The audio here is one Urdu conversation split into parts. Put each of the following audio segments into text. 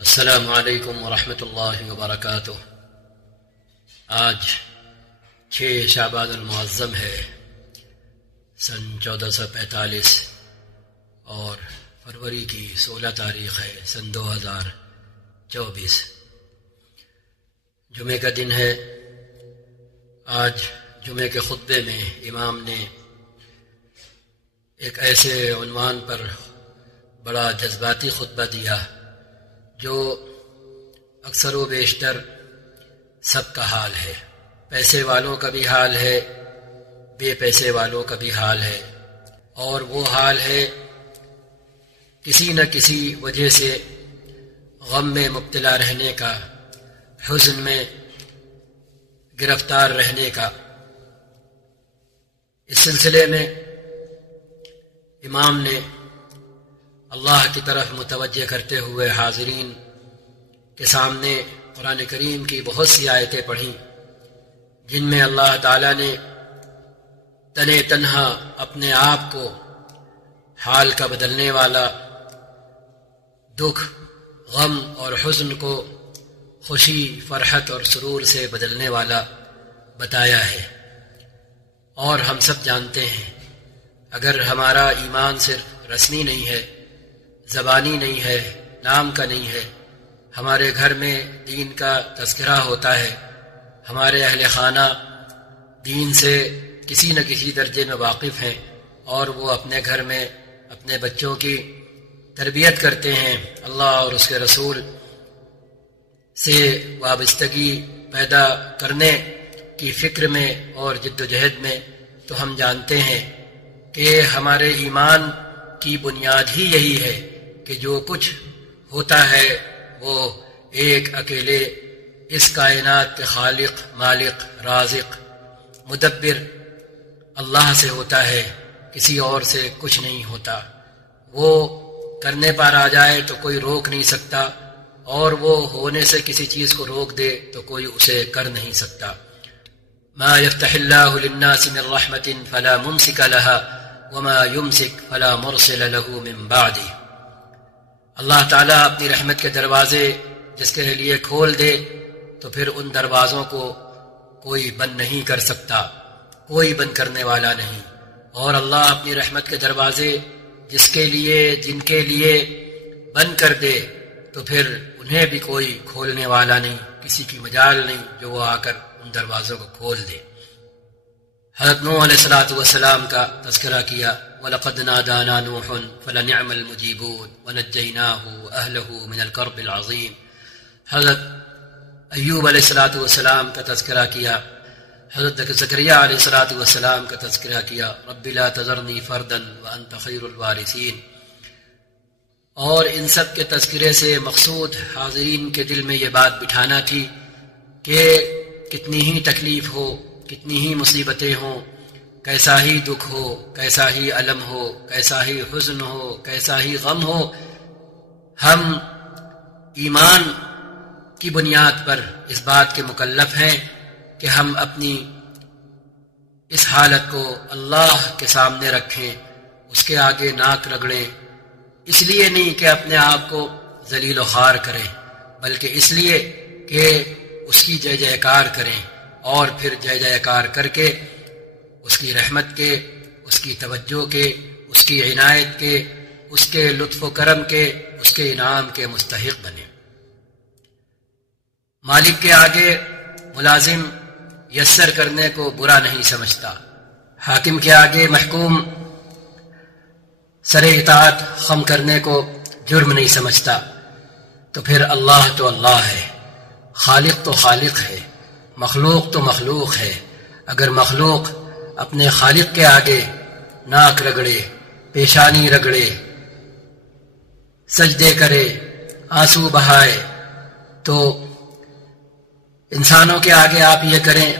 السلام علیکم ورحمۃ اللہ وبرکاتہ۔ آج 6 شعبان المعظم ہے، سن 1445 اور فروری کی 16 تاریخ ہے، سن 2024۔ جمعے کا دن ہے۔ آج جمعے کے خطبے میں امام نے ایک ایسے عنوان پر بڑا جذباتی خطبہ دیا جو اکثر و بیشتر سب کا حال ہے، پیسے والوں کا بھی حال ہے، بے پیسے والوں کا بھی حال ہے، اور وہ حال ہے کسی نہ کسی وجہ سے غم میں مبتلا رہنے کا، حزن میں گرفتار رہنے کا۔ اس سلسلے میں امام نے اللہ کی طرف متوجہ کرتے ہوئے حاضرین کے سامنے قرآن کریم کی بہت سی آیتیں پڑھیں، جن میں اللہ تعالیٰ نے تنے تنہا اپنے آپ کو حال کا بدلنے والا، دکھ، غم اور حزن کو خوشی، فرحت اور سرور سے بدلنے والا بتایا ہے۔ اور ہم سب جانتے ہیں اگر ہمارا ایمان صرف رسمی نہیں ہے، زبانی نہیں ہے، نام کا نہیں ہے، ہمارے گھر میں دین کا تذکرہ ہوتا ہے، ہمارے اہل خانہ دین سے کسی نہ کسی درجے میں واقف ہیں، اور وہ اپنے گھر میں اپنے بچوں کی تربیت کرتے ہیں، اللہ اور اس کے رسول سے وابستگی پیدا کرنے کی فکر میں اور جد و جہد میں، تو ہم جانتے ہیں کہ ہمارے ایمان کی بنیاد ہی یہی ہے کہ جو کچھ ہوتا ہے وہ ایک اکیلے اس کائنات کے خالق، مالک، رازق، مدبر اللہ سے ہوتا ہے، کسی اور سے کچھ نہیں ہوتا۔ وہ کرنے پر آ جائے تو کوئی روک نہیں سکتا، اور وہ ہونے سے کسی چیز کو روک دے تو کوئی اسے کر نہیں سکتا۔ ما یفتح اللہ للناس من رحمت فلا ممسک لها وما یمسک فلا مرسل له من بعده۔ اللہ تعالیٰ اپنی رحمت کے دروازے جس کے لیے کھول دے تو پھر ان دروازوں کو کوئی بند نہیں کر سکتا، کوئی بند کرنے والا نہیں، اور اللہ اپنی رحمت کے دروازے جن کے لیے بند کر دے تو پھر انہیں بھی کوئی کھولنے والا نہیں، کسی کی مجال نہیں جو وہ آ کر ان دروازوں کو کھول دے۔ حضرت نوح علیہ السلام کا تذکرہ کیا، وَلَقَدْ نَادَانَا نُوحٌ فَلَنِعْمَ الْمُجِيبُونَ وَنَجَّيْنَاهُ وَأَهْلَهُ مِنَ الْكَرْبِ الْعَظِيمِ۔ حضرت ایوب علیہ السلام کا تذکرہ کیا، حضرت زکریا علیہ السلام کا تذکرہ کیا، رب لا تذرنی فردا وانت خیر الوارثین۔ اور ان سب کے تذکرے سے مقصود حاضرین کے دل میں یہ بات بٹھانا تھی کہ کتنی ہی تکلیف ہو، کتنی ہی مصیبتیں ہوں، کیسا ہی دکھ ہو، کیسا ہی الم ہو، کیسا ہی حزن ہو، کیسا ہی غم ہو، ہم ایمان کی بنیاد پر اس بات کے مکلف ہیں کہ ہم اپنی اس حالت کو اللہ کے سامنے رکھیں، اس کے آگے ناک رگڑیں، اس لیے نہیں کہ اپنے آپ کو ذلیل و خوار کریں، بلکہ اس لیے کہ اس کی جے جےکار کریں، اور پھر جے جےکار کر کے اس کی رحمت کے، اس کی توجہ کے، اس کی عنایت کے، اس کے لطف و کرم کے، اس کے انعام کے مستحق بنے۔ مالک کے آگے ملازم یسر کرنے کو برا نہیں سمجھتا، حاکم کے آگے محکوم سر اطاعت خم کرنے کو جرم نہیں سمجھتا، تو پھر اللہ تو اللہ ہے، خالق تو خالق ہے، مخلوق تو مخلوق ہے۔ اگر مخلوق اپنے خالق کے آگے ناک رگڑے، پیشانی رگڑے، سجدے کرے، آنسو بہائے، تو انسانوں کے آگے آپ یہ کریں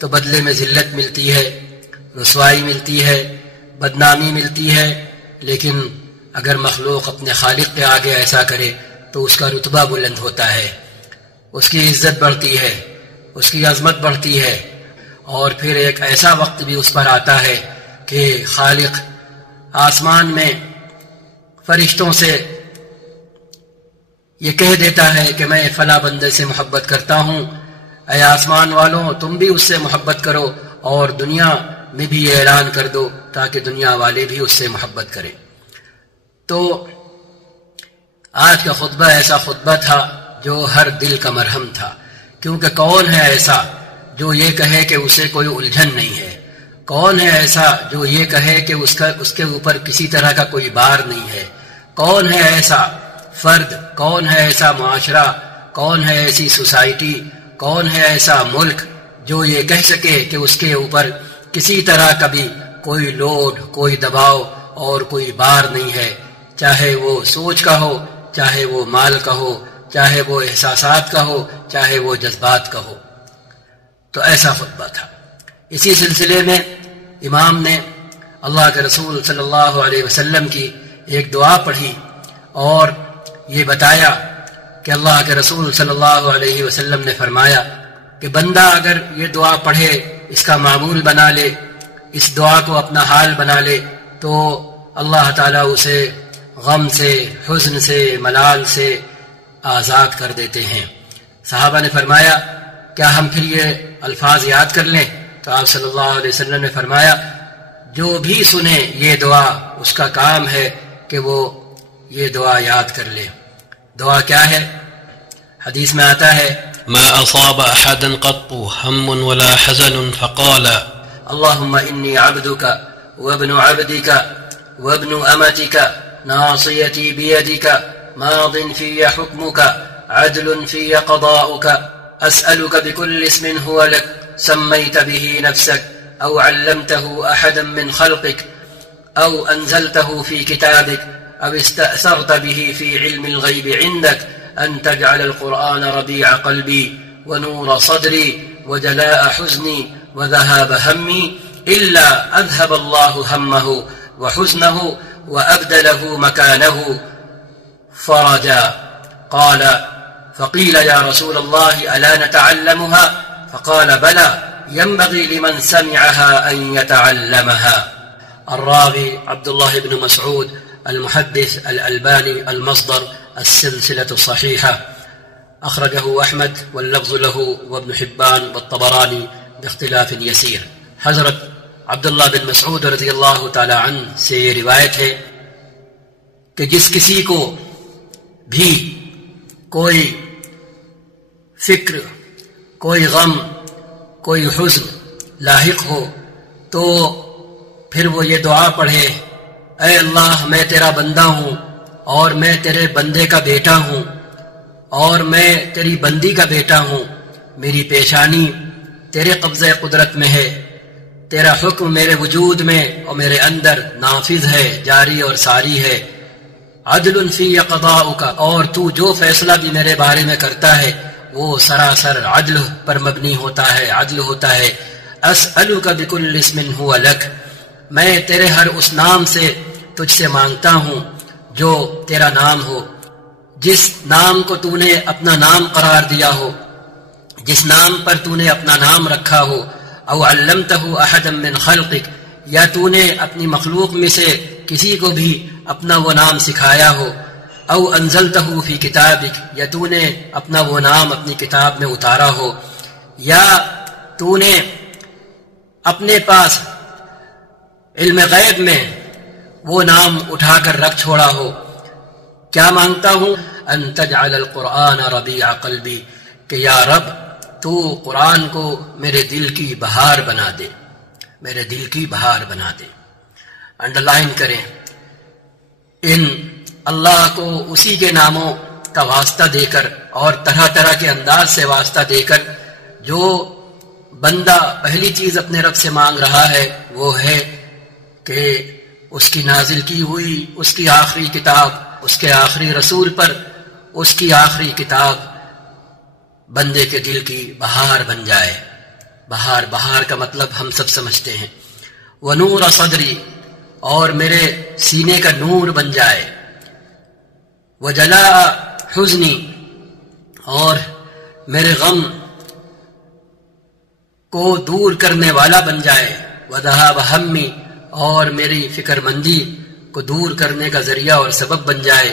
تو بدلے میں ذلت ملتی ہے، رسوائی ملتی ہے، بدنامی ملتی ہے۔ لیکن اگر مخلوق اپنے خالق کے آگے ایسا کرے تو اس کا رتبہ بلند ہوتا ہے، اس کی عزت بڑھتی ہے، اس کی عظمت بڑھتی ہے، اور پھر ایک ایسا وقت بھی اس پر آتا ہے کہ خالق آسمان میں فرشتوں سے یہ کہہ دیتا ہے کہ میں فلاں بندے سے محبت کرتا ہوں، اے آسمان والوں تم بھی اس سے محبت کرو اور دنیا میں بھی یہ اعلان کر دو تاکہ دنیا والے بھی اس سے محبت کریں۔ تو آج کا خطبہ ایسا خطبہ تھا جو ہر دل کا مرہم تھا، کیونکہ کون ہے ایسا جو یہ کہے کہ اسے کوئی الجھن نہیں ہے؟ کون ہے ایسا جو یہ کہے کہ اس کے اوپر کسی طرح کا کوئی بار نہیں ہے؟ کون ہے ایسا فرد، کون ہے ایسا معاشرہ، کون ہے ایسی سوسائٹی، کون ہے ایسا ملک جو یہ کہہ سکے کہ اس کے اوپر کسی طرح کا بھی کوئی لوڈ، کوئی دباؤ اور کوئی بار نہیں ہے، چاہے وہ سوچ کا ہو، چاہے وہ مال کا ہو، چاہے وہ احساسات کا ہو، چاہے وہ جذبات کا ہو۔ تو ایسا خطبہ تھا۔ اسی سلسلے میں امام نے اللہ کے رسول صلی اللہ علیہ وسلم کی ایک دعا پڑھی اور یہ بتایا کہ اللہ کے رسول صلی اللہ علیہ وسلم نے فرمایا کہ بندہ اگر یہ دعا پڑھے، اس کا معمول بنا لے، اس دعا کو اپنا حال بنا لے، تو اللہ تعالیٰ اسے غم سے، حزن سے، ملال سے آزاد کر دیتے ہیں۔ صحابہ نے فرمایا کیا ہم پھر یہ الفاظ یاد کر لیں؟ تو آپ صلی اللہ علیہ وسلم نے فرمایا جو بھی سنے یہ دعا اس کا کام ہے کہ وہ یہ دعا یاد کر لے۔ دعا کیا ہے؟ حدیث میں آتا ہے ما أصاب أحدا قط هم ولا حزن فقال اللهم إني عبدك وابن عبدك وابن أمتك ناصيتي بيدك ماض في حكمك عدل في قضاؤك أسألك بكل اسم هو لك سميت به نفسك أو علمته أحدا من خلقك أو أنزلته في كتابك أو استأثرت به في علم الغيب عندك أن تجعل القرآن ربيع قلبي ونور صدري وجلاء حزني وذهاب همي إلا أذهب الله همه وحزنه وأبدله مكانه فرجا. قال فقيل يا رسول الله ألا نتعلمها؟ فقال بلى ينبغي لمن سمعها أن يتعلمها. الراوي عبد الله بن مسعود المحدث الألباني المصدر السلسلة الصحيحة أخرجه أحمد واللفظ له وابن حبان والطبراني باختلاف يسير. حضرت عبداللہ بن مسعود رضی اللہ تعالی عنہ سے یہ روایت ہے کہ جس کسی کو بھی کوئی فکر، کوئی غم، کوئی حزن لاحق ہو تو پھر وہ یہ دعا پڑھے، اے اللہ میں تیرا بندہ ہوں اور میں تیرے بندے کا بیٹا ہوں اور میں تیری بندی کا بیٹا ہوں، میری پیشانی تیرے قبضہ قدرت میں ہے، تیرا حکم میرے وجود میں اور میرے اندر نافذ ہے، جاری اور ساری ہے، عدل فی قضاؤک، اور تو جو فیصلہ بھی میرے بارے میں کرتا ہے وہ سراسر عدل پر مبنی ہوتا ہے، عدل ہوتا ہے. اسألک بکل اسم هو لک، میں تیرے ہر اس نام سے تجھ سے مانگتا ہوں جو تیرا نام ہو، جس نام کو تو نے اپنا نام قرار دیا ہو، جس نام پر تو نے اپنا نام رکھا ہو، او علمتہ احدا من خلقک، یا تو نے اپنی مخلوق میں سے کسی کو بھی اپنا وہ نام سکھایا ہو، او انزلتہ فی کتابک، یا تو نے اپنا وہ نام اپنی کتاب میں اتارا ہو، یا تو نے اپنے پاس علم غیب میں وہ نام اٹھا کر رکھ چھوڑا ہو. کیا مانگتا ہوں؟ ان تجعل القرآن ربیع قلبی، کہ یا رب تو قرآن کو میرے دل کی بہار بنا دے، میرے دل کی بہار بنا دے. انڈرلائن کریں، ان اللہ کو اسی کے ناموں کا واسطہ دے کر اور طرح طرح کے انداز سے واسطہ دے کر جو بندہ پہلی چیز اپنے رب سے مانگ رہا ہے وہ ہے کہ اس کی نازل کی ہوئی اس کی آخری کتاب، اس کے آخری رسول پر اس کی آخری کتاب بندے کے دل کی بہار بن جائے. بہار، بہار کا مطلب ہم سب سمجھتے ہیں. ونور صدری، اور میرے سینے کا نور بن جائے. وجلاء حزنی، اور میرے غم کو دور کرنے والا بن جائے. وذهاب ہمی، اور میری فکر مندی کو دور کرنے کا ذریعہ اور سبب بن جائے.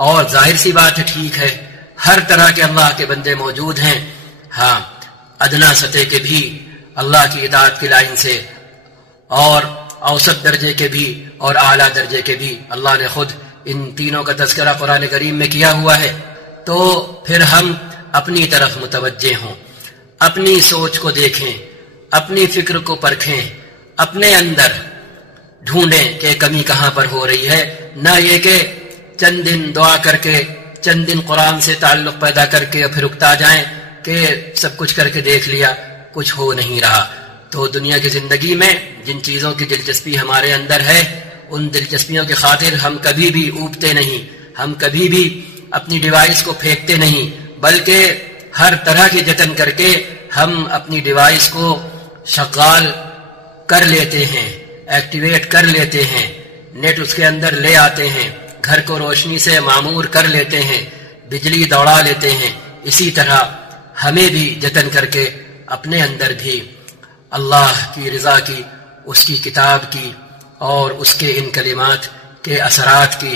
اور ظاہر سی بات ہے ٹھیک ہے، ہر طرح کے اللہ کے بندے موجود ہیں، ہاں ادنا سطح کے بھی اللہ کی اطاعت کی لائن سے، اور اوسط درجے کے بھی اور اعلیٰ درجے کے بھی اللہ نے خود ان تینوں کا تذکرہ قرآن کریم میں کیا ہوا ہے۔ تو پھر ہم اپنی طرف متوجہ ہوں، اپنی سوچ کو دیکھیں، اپنی فکر کو پرکھیں، اپنے اندر ڈھونڈیں کہ کمی کہاں پر ہو رہی ہے، نہ یہ کہ چند دن دعا کر کے، چند دن قرآن سے تعلق پیدا کر کے اور پھر اکتا جائیں کہ سب کچھ کر کے دیکھ لیا، کچھ ہو نہیں رہا۔ تو دنیا کی زندگی میں جن چیزوں کی دلچسپی ہمارے اندر ہے، ان دلچسپیوں کی خاطر ہم کبھی بھی اوبتے نہیں، ہم کبھی بھی اپنی ڈیوائس کو پھینکتے نہیں، بلکہ ہر طرح کی جتن کر کے ہم اپنی ڈیوائس کو شغال کر لیتے ہیں، ایکٹیویٹ کر لیتے ہیں، نیٹ اس کے اندر لے آتے ہیں، گھر کو روشنی سے معمور کر لیتے ہیں، بجلی دوڑا لیتے ہیں۔ اسی طرح ہمیں بھی جتن کر کے اپنے اندر بھی اللہ کی رضا کی، اس کی کتاب کی اور اس کے ان کلمات کے اثرات کی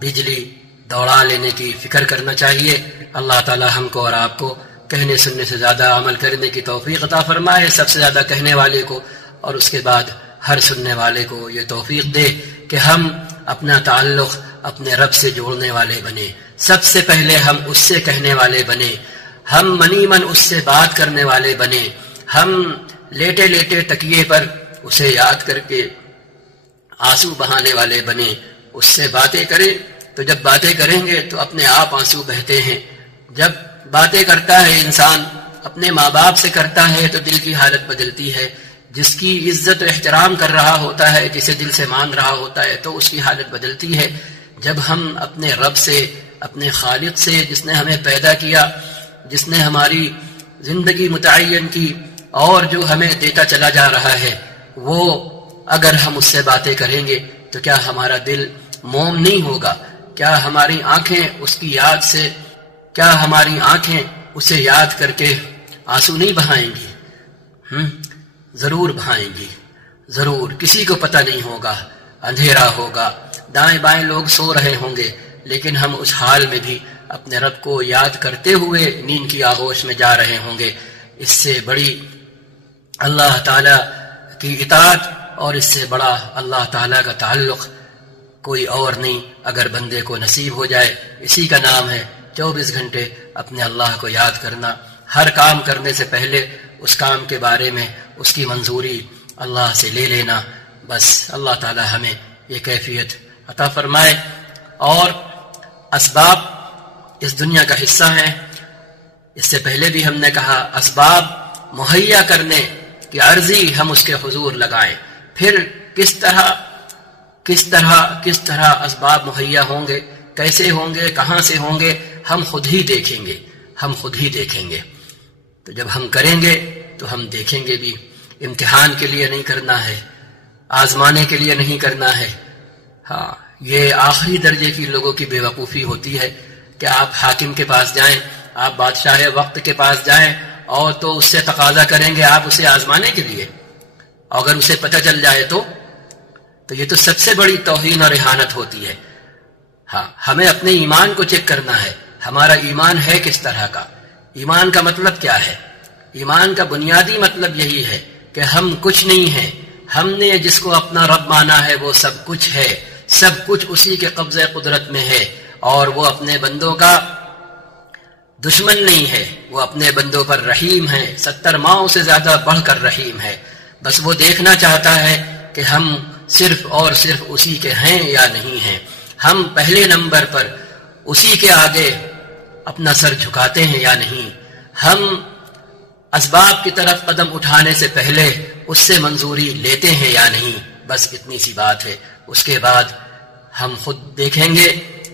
بجلی دوڑا لینے کی فکر کرنا چاہیے۔ اللہ تعالی ہم کو اور آپ کو کہنے سننے سے زیادہ عمل کرنے کی توفیق عطا فرمائے، سب سے زیادہ کہنے والے کو اور اس کے بعد ہر سننے والے کو یہ توفیق دے کہ ہم اپنا تعلق اپنے رب سے جوڑنے والے بنے، سب سے پہلے ہم اس سے کہنے والے بنے، ہم منی من اس سے بات کرنے والے بنے، ہم لیٹے لیٹے تکیے پر اسے یاد کر کے آنسو بہانے والے بنے، اس سے باتیں کریں تو جب باتیں کریں گے تو اپنے آپ آنسو بہتے ہیں۔ جب باتیں کرتا ہے انسان اپنے ماں باپ سے کرتا ہے تو دل کی حالت بدلتی ہے، جس کی عزت و احترام کر رہا ہوتا ہے، جسے دل سے مان رہا ہوتا ہے تو اس کی حالت بدلتی ہے۔ جب ہم اپنے رب سے، اپنے خالق سے، جس نے ہمیں پیدا کیا، جس نے ہماری زندگی متعین کی اور جو ہمیں دیتا چلا جا رہا ہے، وہ اگر ہم اس سے باتیں کریں گے تو کیا ہمارا دل موم نہیں ہوگا؟ کیا ہماری آنکھیں اس کی یاد سے، کیا ہماری آنکھیں اسے یاد کر کے آنسو نہیں بہائیں گی؟ ضرور بہائیں گی، ضرور۔ کسی کو پتہ نہیں ہوگا، اندھیرا ہوگا، دائیں بائیں لوگ سو رہے ہوں گے، لیکن ہم اس حال میں بھی اپنے رب کو یاد کرتے ہوئے نیند کی آغوش میں جا رہے ہوں گے۔ اس سے بڑی اللہ تعالی کی اطاعت اور اس سے بڑا اللہ تعالی کا تعلق کوئی اور نہیں اگر بندے کو نصیب ہو جائے۔ اسی کا نام ہے 24 گھنٹے اپنے اللہ کو یاد کرنا، ہر کام کرنے سے پہلے اس کام کے بارے میں اس کی منظوری اللہ سے لے لینا۔ بس اللہ تعالی ہمیں یہ کیفیت عطا فرمائے۔ اور اسباب اس دنیا کا حصہ ہیں، اس سے پہلے بھی ہم نے کہا اسباب مہیا کرنے کی عرضی ہم اس کے حضور لگائیں، پھر کس طرح اسباب مہیا ہوں گے، کیسے ہوں گے، کہاں سے ہوں گے، ہم خود ہی دیکھیں گے۔ تو جب ہم کریں گے تو ہم دیکھیں گے بھی۔ امتحان کے لیے نہیں کرنا ہے، آزمانے کے لیے نہیں کرنا ہے۔ ہاں، یہ آخری درجے کی لوگوں کی بے وقوفی ہوتی ہے کہ آپ حاکم کے پاس جائیں، آپ بادشاہ وقت کے پاس جائیں اور تو اس سے تقاضا کریں گے آپ اسے آزمانے کے لیے، اور اگر اسے پتہ چل جائے تو یہ تو سب سے بڑی توہین اور اہانت ہوتی ہے۔ ہاں، ہمیں اپنے ایمان کو چیک کرنا ہے، ہمارا ایمان ہے کس طرح کا۔ ایمان کا مطلب کیا ہے؟ ایمان کا بنیادی مطلب یہی ہے کہ ہم کچھ نہیں ہیں، ہم نے جس کو اپنا رب مانا ہے وہ سب کچھ ہے، سب کچھ اسی کے قبضے قدرت میں ہے، اور وہ اپنے بندوں کا دشمن نہیں ہے، وہ اپنے بندوں پر رحیم ہے، 70 ماؤں سے زیادہ بڑھ کر رحیم ہے۔ بس وہ دیکھنا چاہتا ہے کہ ہم صرف اور صرف اسی کے ہیں یا نہیں ہیں، ہم پہلے نمبر پر اسی کے آگے اپنا سر جھکاتے ہیں یا نہیں، ہم اسباب کی طرف قدم اٹھانے سے پہلے اس سے منظوری لیتے ہیں یا نہیں۔ بس اتنی سی بات ہے۔ اس کے بعد ہم خود دیکھیں گے،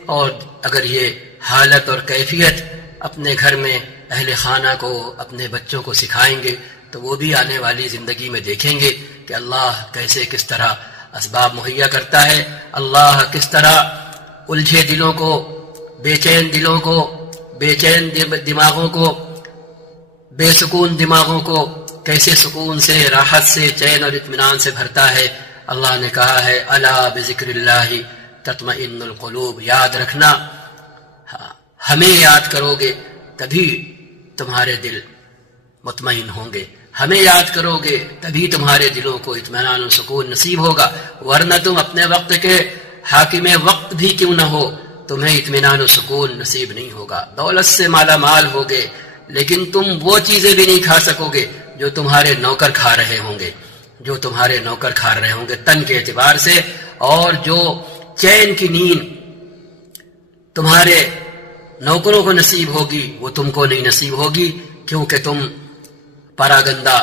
اور اگر یہ حالت اور کیفیت اپنے گھر میں اہل خانہ کو، اپنے بچوں کو سکھائیں گے تو وہ بھی آنے والی زندگی میں دیکھیں گے کہ اللہ کس طرح اسباب مہیا کرتا ہے، اللہ کس طرح الجھے دلوں کو، بے چین دلوں کو، بے چین دماغوں کو، بے سکون دماغوں کو کیسے سکون سے، راحت سے، چین اور اطمینان سے بھرتا ہے۔ اللہ نے کہا ہے الا بذکر اللہ تطمئن القلوب، یاد رکھنا ہمیں یاد کرو گے تبھی تمہارے دل مطمئن ہوں گے، ہمیں یاد کرو گے تبھی تمہارے دلوں کو اطمینان و سکون نصیب ہوگا، ورنہ تم اپنے وقت کے حاکم وقت بھی کیوں نہ ہو تمہیں اطمینان و سکون نصیب نہیں ہوگا۔ دولت سے مالا مال ہوگے لیکن تم وہ چیزیں بھی نہیں کھا سکو گے جو تمہارے نوکر کھا رہے ہوں گے، جو تمہارے نوکر کھا رہے ہوں گے تن کے اعتبار سے، اور جو چین کی نیند تمہارے نوکروں کو نصیب ہوگی وہ تم کو نہیں نصیب ہوگی، کیونکہ تم پراگندہ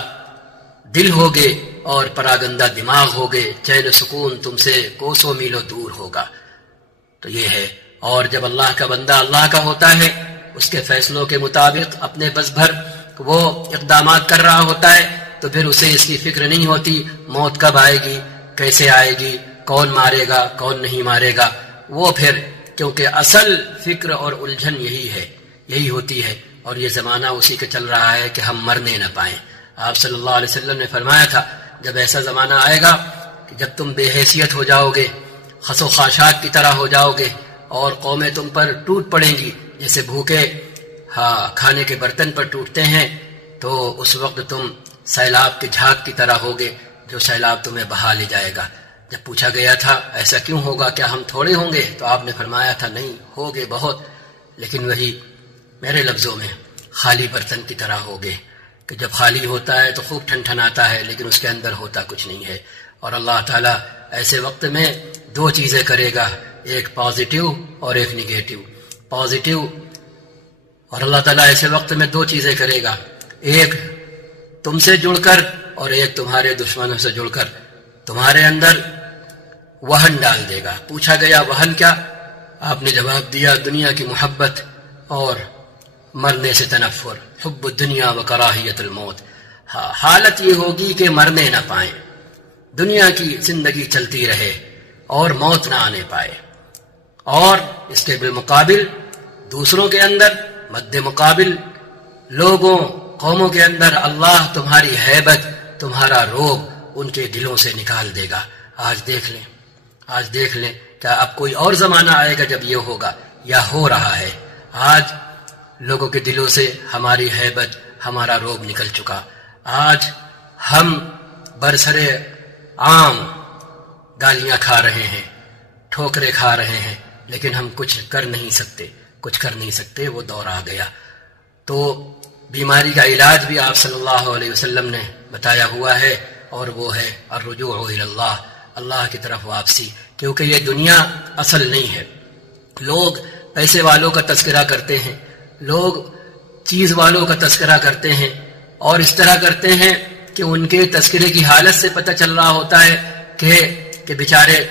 دل ہوگے اور پراگندہ دماغ ہوگے، چین و سکون تم سے کوسوں میلوں دور ہوگا۔ تو یہ ہے، اور جب اللہ کا بندہ اللہ کا ہوتا ہے اس کے فیصلوں کے مطابق اپنے بس بھر وہ اقدامات کر رہا ہوتا ہے، تو پھر اسے اس کی فکر نہیں ہوتی موت کب آئے گی، کیسے آئے گی، کون مارے گا کون نہیں مارے گا، وہ پھر کیونکہ اصل فکر اور الجھن یہی ہوتی ہے، اور یہ زمانہ اسی کا چل رہا ہے کہ ہم مرنے نہ پائیں۔ آپ صلی اللہ علیہ وسلم نے فرمایا تھا جب ایسا زمانہ آئے گا کہ جب تم بے حیثیت ہو جاؤ گے، خس و خاشاک کی طرح ہو جاؤ گے، اور قومیں تم پر ٹوٹ پڑیں گی جیسے بھوکے کھانے کے برتن پر ٹوٹتے ہیں، تو اس وقت تم سیلاب کے جھاگ کی طرح ہوگے جو سیلاب تمہیں بہا لے جائے گا۔ جب پوچھا گیا تھا ایسا کیوں ہوگا، کیا ہم تھوڑے ہوں گے، تو آپ نے فرمایا تھا نہیں، ہوگے بہت، لیکن وہی میرے لفظوں میں خالی برتن کی طرح ہوگے کہ جب خالی ہوتا ہے تو خوب ٹھن آتا ہے لیکن اس کے اندر ہوتا کچھ نہیں ہے۔ اور اللہ تعالیٰ ایسے وقت میں دو چیزیں کرے گا، ایک پازیٹیو اور ایک نگیٹیو۔ پازیٹیو، اور اللہ تعالیٰ ایسے وقت میں دو چیزیں کرے گا، ایک تم سے جڑ کر اور ایک تمہارے دشمنوں سے جڑ کر تمہارے اندر وہن ڈال دے گا۔ پوچھا گیا وہن کیا، آپ نے جواب دیا دنیا کی محبت اور مرنے سے تنفر، حب الدنیا و کراہیت الموت۔ حالت یہ ہوگی کہ مرنے نہ پائیں، دنیا کی زندگی چلتی رہے اور موت نہ آنے پائے، اور اس کے بالمقابل دوسروں کے اندر مد مقابل لوگوں قوموں کے اندر اللہ تمہاری ہیبت تمہارا روب ان کے دلوں سے نکال دے گا۔ آج دیکھ لیں کیا اب کوئی اور زمانہ آئے گا جب یہ ہوگا، یا ہو رہا ہے؟ آج لوگوں کے دلوں سے ہماری ہیبت ہمارا روب نکل چکا، آج ہم برسرے عام گالیاں کھا رہے ہیں، ٹھوکریں کھا رہے ہیں، لیکن ہم کچھ کر نہیں سکتے، وہ دور آ گیا۔ تو بیماری کا علاج بھی آپ صلی اللہ علیہ وسلم نے بتایا ہوا ہے، اور وہ ہے الرجوع الی اللہ، اللہ کی طرف واپسی، کیونکہ یہ دنیا اصل نہیں ہے۔ لوگ پیسے والوں کا تذکرہ کرتے ہیں، لوگ چیز والوں کا تذکرہ کرتے ہیں، اور اس طرح کرتے ہیں کہ ان کے تذکرے کی حالت سے پتہ چل رہا ہوتا ہے کہ بیچارے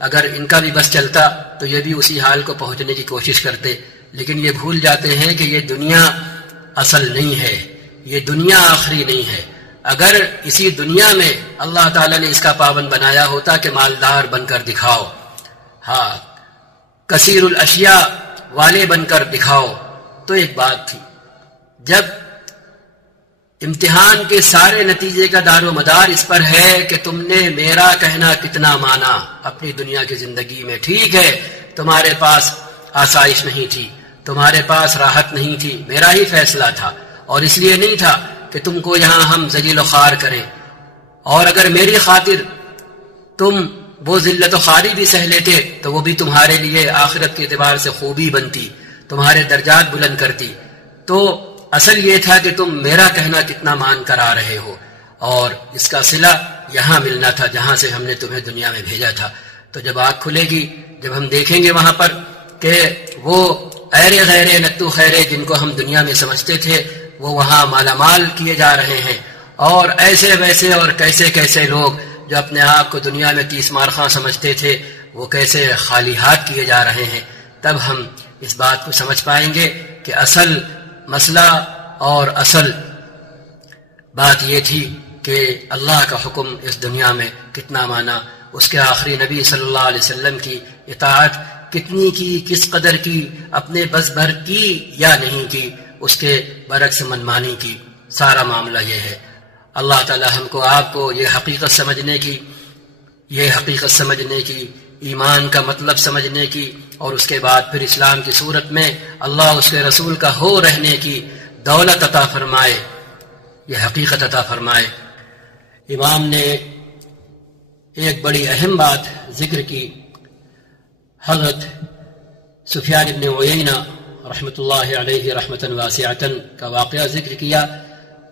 اگر ان کا بھی بس چلتا تو یہ بھی اسی حال کو پہنچنے کی کوشش کرتے، لیکن یہ بھول جاتے ہیں کہ یہ دنیا اصل نہیں ہے، یہ دنیا آخری نہیں ہے۔ اگر اسی دنیا میں اللہ تعالیٰ نے اس کا پابند بنایا ہوتا کہ مالدار بن کر دکھاؤ، کثیر الاشیاء والے بن کر دکھاؤ، تو ایک بات تھی۔ جب امتحان کے سارے نتیجے کا دار و مدار اس پر ہے کہ تم نے میرا کہنا کتنا مانا اپنی دنیا کی زندگی میں، ٹھیک ہے تمہارے پاس آسائش نہیں تھی، تمہارے پاس راحت نہیں تھی، میرا ہی فیصلہ تھا، اور اس لیے نہیں تھا کہ تم کو یہاں ہم ذلیل و خوار کریں، اور اگر میری خاطر تم وہ ذلت و خواری بھی سہ لیتے تو وہ بھی تمہارے لیے آخرت کے اعتبار سے خوبی بنتی، تمہارے درجات بلند کرتی۔ تو اصل یہ تھا کہ تم میرا کہنا کتنا مان کر آ رہے ہو، اور اس کا صلہ یہاں ملنا تھا جہاں سے ہم نے تمہیں دنیا میں بھیجا تھا۔ تو جب آنکھ کھلے گی، جب ہم دیکھیں گے وہاں پر کہ وہ ایرے غیرے نتو خیرے جن کو ہم دنیا میں سمجھتے تھے وہ وہاں مالا مال کیے جا رہے ہیں، اور ایسے ویسے اور کیسے لوگ جو اپنے آپ کو دنیا میں 30 مارخاں سمجھتے تھے وہ کیسے خالی ہاتھ کیے جا رہے ہیں، تب ہم اس بات کو سمجھ پائیں گے کہ اصل مسئلہ اور اصل بات یہ تھی کہ اللہ کا حکم اس دنیا میں کتنا مانا، اس کے آخری نبی صلی اللہ علیہ وسلم کی اطاعت کتنی کی، کس قدر کی، اپنے بس بھر کی یا نہیں کی، اس کے برعکس منمانی کی، سارا معاملہ یہ ہے۔ اللہ تعالی ہم کو آپ کو یہ حقیقت سمجھنے کی ایمان کا مطلب سمجھنے کی، اور اس کے بعد پھر اسلام کی صورت میں اللہ اس کے رسول کا ہو رہنے کی دولت عطا فرمائے، یہ حقیقت عطا فرمائے۔ امام نے ایک بڑی اہم بات ذکر کی، حضرت سفیان بن عیینہ رحمۃ اللہ علیہ رحمۃ واسعۃ کا واقعہ ذکر کیا۔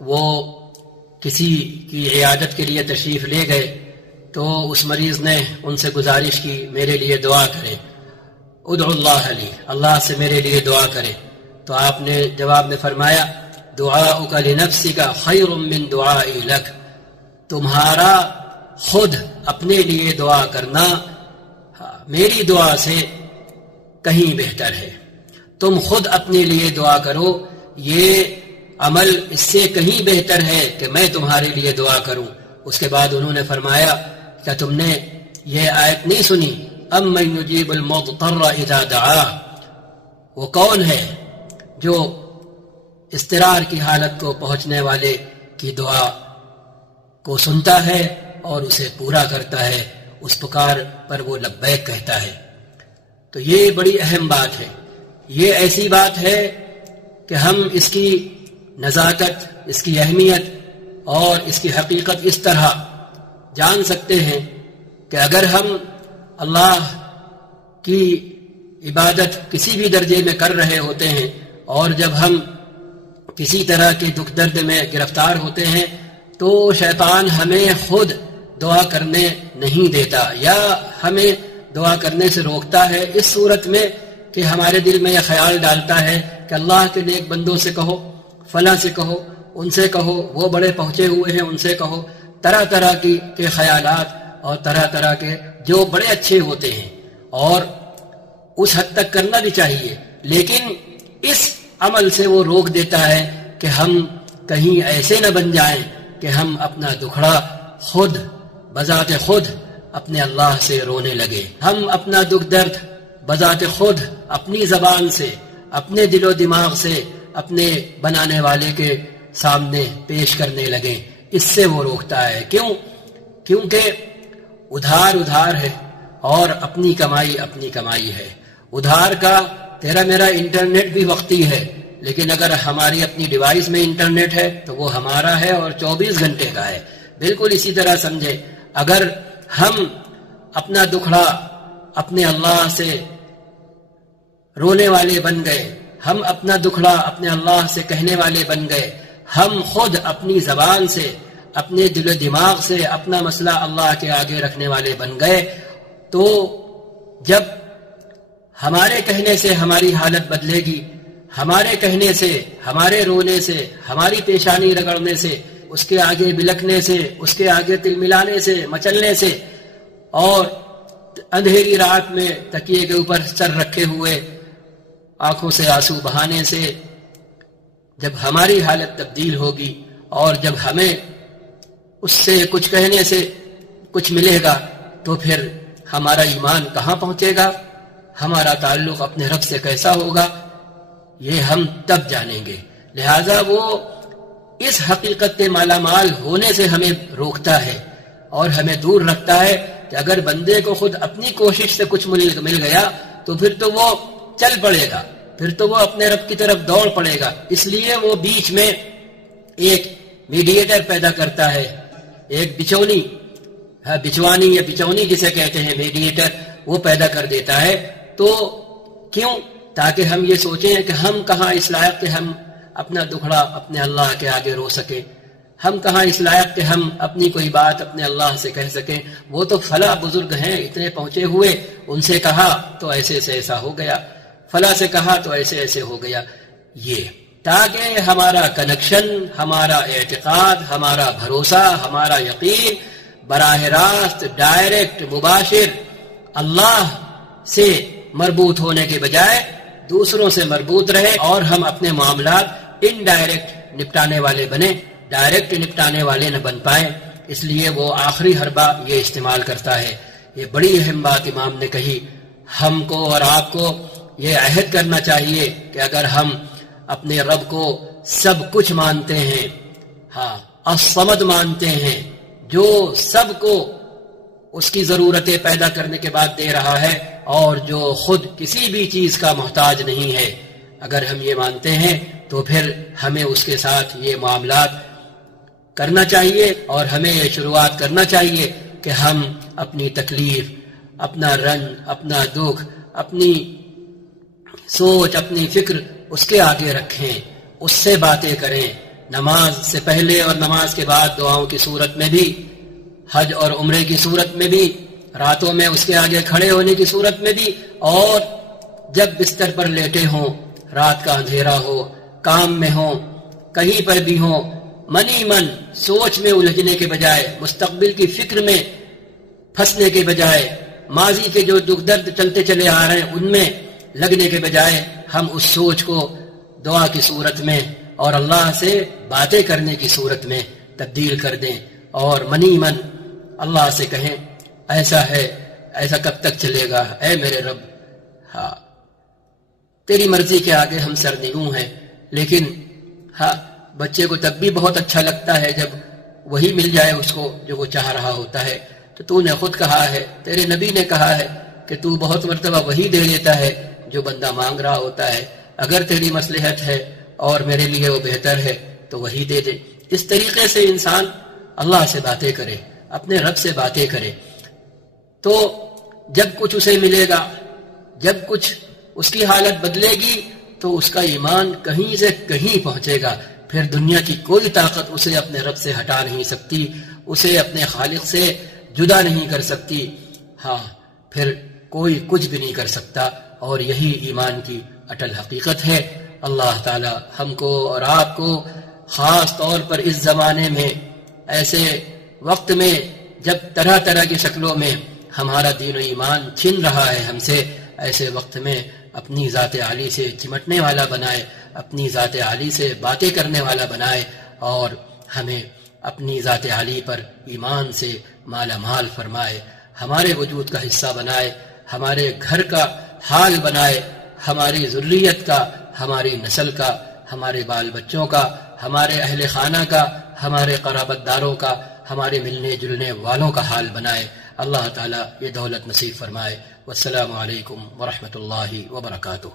وہ کسی کی عیادت کے لیے تشریف لے گئے تو اس مریض نے ان سے گزارش کی میرے لیے دعا کرے، ادعو اللہ لی، اللہ سے میرے لیے دعا کرے۔ تو آپ نے جواب میں فرمایا دعاؤک لنفسک خیر من دعائی لک، تمہارا خود اپنے لیے دعا کرنا میری دعا سے کہیں بہتر ہے۔ تم خود اپنے لیے دعا کرو، یہ عمل اس سے کہیں بہتر ہے کہ میں تمہارے لیے دعا کروں۔ اس کے بعد انہوں نے فرمایا کیا تم نے یہ آیت نہیں سنی، امن یجیب المضطر اذا دعاہ، وہ کون ہے جو اضطرار کی حالت کو پہنچنے والے کی دعا کو سنتا ہے اور اسے پورا کرتا ہے، اس پکار پر وہ لبیک کہتا ہے۔ تو یہ بڑی اہم بات ہے، یہ ایسی بات ہے کہ ہم اس کی نزاکت، اس کی اہمیت اور اس کی حقیقت اس طرح جان سکتے ہیں کہ اگر ہم اللہ کی عبادت کسی بھی درجے میں کر رہے ہوتے ہیں اور جب ہم کسی طرح کے دکھ درد میں گرفتار ہوتے ہیں تو شیطان ہمیں خود دعا کرنے نہیں دیتا یا ہمیں دعا کرنے سے روکتا ہے، اس صورت میں کہ ہمارے دل میں یہ خیال ڈالتا ہے کہ اللہ کے نیک بندوں سے کہو، فلاں سے کہو، ان سے کہو، وہ بڑے پہنچے ہوئے ہیں ان سے کہو، طرح طرح کے خیالات اور طرح طرح کے جو بڑے اچھے ہوتے ہیں، اور اس حد تک کرنا بھی چاہیے، لیکن اس عمل سے وہ روک دیتا ہے کہ ہم کہیں ایسے نہ بن جائیں کہ ہم اپنا دکھڑا خود بذات خود اپنے اللہ سے رونے لگے، ہم اپنا دکھ درد بذات خود اپنی زبان سے، اپنے دل و دماغ سے اپنے بنانے والے کے سامنے پیش کرنے لگے۔ اس سے وہ روکتا ہے۔ کیونکہ ادھار ہے اور اپنی کمائی ہے۔ ادھار کا تیرا میرا انٹرنیٹ بھی وقتی ہے، لیکن اگر ہماری اپنی ڈیوائس میں انٹرنیٹ ہے تو وہ ہمارا ہے اور 24 گھنٹے کا ہے۔ بالکل اسی طرح سمجھے، اگر ہم اپنا دکھڑا اپنے اللہ سے رونے والے بن گئے، ہم اپنا دکھڑا اپنے اللہ سے کہنے والے بن گئے، ہم خود اپنی زبان سے، اپنے دل و دماغ سے اپنا مسئلہ اللہ کے آگے رکھنے والے بن گئے، تو جب ہمارے کہنے سے ہماری حالت بدلے گی، ہمارے کہنے سے، ہمارے رونے سے، ہماری پیشانی رگڑنے سے، اس کے آگے بلکنے سے، اس کے آگے تل ملانے سے، مچلنے سے، اور اندھیری رات میں تکیے کے اوپر سر رکھے ہوئے آنکھوں سے آنسو بہانے سے جب ہماری حالت تبدیل ہوگی اور جب ہمیں اس سے کچھ کہنے سے کچھ ملے گا تو پھر ہمارا ایمان کہاں پہنچے گا، ہمارا تعلق اپنے رب سے کیسا ہوگا، یہ ہم تب جانیں گے۔ لہذا وہ اس حقیقت کے مالا مال ہونے سے ہمیں روکتا ہے اور ہمیں دور رکھتا ہے کہ اگر بندے کو خود اپنی کوشش سے کچھ مل گیا تو پھر تو وہ چل پڑے گا، پھر تو وہ اپنے رب کی طرف دوڑ پڑے گا۔ اس لیے وہ بیچ میں ایک میڈیٹر پیدا کرتا ہے، ایک بچوانی یا بچونی جسے کہتے ہیں میڈیٹر، وہ پیدا کر دیتا ہے۔ تو کیوں؟ تاکہ ہم یہ سوچیں کہ ہم کہاں اس لائق کہ ہم اپنا دکھڑا اپنے اللہ کے آگے رو سکیں، ہم کہاں اس لائق کہ ہم اپنی کوئی بات اپنے اللہ سے کہہ سکیں، وہ تو فلاں بزرگ ہیں اتنے پہنچے ہوئے، ان سے کہا تو ایسے سے ایسا ہو گیا، فلاں سے کہا تو ایسے ایسے ہو گیا۔ یہ تاکہ ہمارا کنیکشن، ہمارا اعتقاد، ہمارا بھروسہ، ہمارا یقین براہ راست ڈائریکٹ مباشر اللہ سے مربوط ہونے کے بجائے دوسروں سے مربوط رہے اور ہم اپنے معاملات انڈائریکٹ نپٹانے والے بنے، ڈائریکٹ نپٹانے والے نہ بن پائیں۔ اس لیے وہ آخری حربہ یہ استعمال کرتا ہے۔ یہ بڑی اہم بات امام نے کہی۔ ہم کو اور آپ کو یہ عہد کرنا چاہیے کہ اگر ہم اپنے رب کو سب کچھ مانتے ہیں، الصمد مانتے ہیں، جو سب کو اس کی ضرورتیں پیدا کرنے کے بعد دے رہا ہے اور جو خود کسی بھی چیز کا محتاج نہیں ہے. اگر ہم یہ مانتے ہیں تو پھر ہمیں اس کے ساتھ یہ معاملات کرنا چاہیے اور ہمیں یہ شروعات کرنا چاہیے کہ ہم اپنی تکلیف، اپنا رنج، اپنا دکھ، اپنی سوچ، اپنی فکر اس کے آگے رکھیں، اس سے باتیں کریں. نماز سے پہلے اور نماز کے بعد دعاؤں کی صورت میں بھی، حج اور عمرے کی صورت میں بھی، راتوں میں اس کے آگے کھڑے ہونے کی صورت میں بھی، اور جب بستر پر لیٹے ہوں، رات کا اندھیرا ہو، کام میں ہوں، کہیں پر بھی ہوں، منی من سوچ میں الجھنے کے بجائے، مستقبل کی فکر میں پھنسنے کے بجائے، ماضی کے جو دکھ درد چلتے چلے آ رہے ہیں ان میں لگنے کے بجائے ہم اس سوچ کو دعا کی صورت میں اور اللہ سے باتیں کرنے کی صورت میں تبدیل کر دیں اور منی من اللہ سے کہیں ایسا ہے، ایسا کب تک چلے گا اے میرے رب، ہاں تیری مرضی کے آگے ہم سرنگوں ہیں. لیکن ہاں بچے کو تب بھی بہت اچھا لگتا ہے جب وہی مل جائے اس کو جو وہ چاہ رہا ہوتا ہے. تو نے خود کہا ہے، تیرے نبی نے کہا ہے کہ تو بہت مرتبہ وہی دے دیتا ہے جو بندہ مانگ رہا ہوتا ہے. اگر تیری مصلحت ہے اور میرے لیے وہ بہتر ہے تو وہی دے دے. اس طریقے سے انسان اللہ سے باتیں کرے، اپنے رب سے باتیں کرے، تو جب کچھ اسے ملے گا، جب کچھ اس کی حالت بدلے گی تو اس کا ایمان کہیں سے کہیں پہنچے گا. پھر دنیا کی کوئی طاقت اسے اپنے رب سے ہٹا نہیں سکتی، اسے اپنے خالق سے جدا نہیں کر سکتی. ہاں پھر کوئی کچھ بھی نہیں کر سکتا، اور یہی ایمان کی اٹل حقیقت ہے. اللہ تعالی ہم کو اور آپ کو خاص طور پر اس زمانے میں، ایسے وقت میں جب طرح طرح کی شکلوں میں ہمارا دین و ایمان چھن رہا ہے ہم سے، ایسے وقت میں اپنی ذات عالی سے چمٹنے والا بنائے، اپنی ذات عالی سے باتیں کرنے والا بنائے، اور ہمیں اپنی ذات عالی پر ایمان سے مالا مال فرمائے، ہمارے وجود کا حصہ بنائے، ہمارے گھر کا حال بنائے، ہماری ذریت کا، ہماری نسل کا، ہمارے بال بچوں کا، ہمارے اہل خانہ کا، ہمارے قرابت داروں کا، ہمارے ملنے جلنے والوں کا حال بنائے. اللہ تعالیٰ یہ دولت نصیب فرمائے. والسلام علیکم ورحمۃ اللہ وبرکاتہ.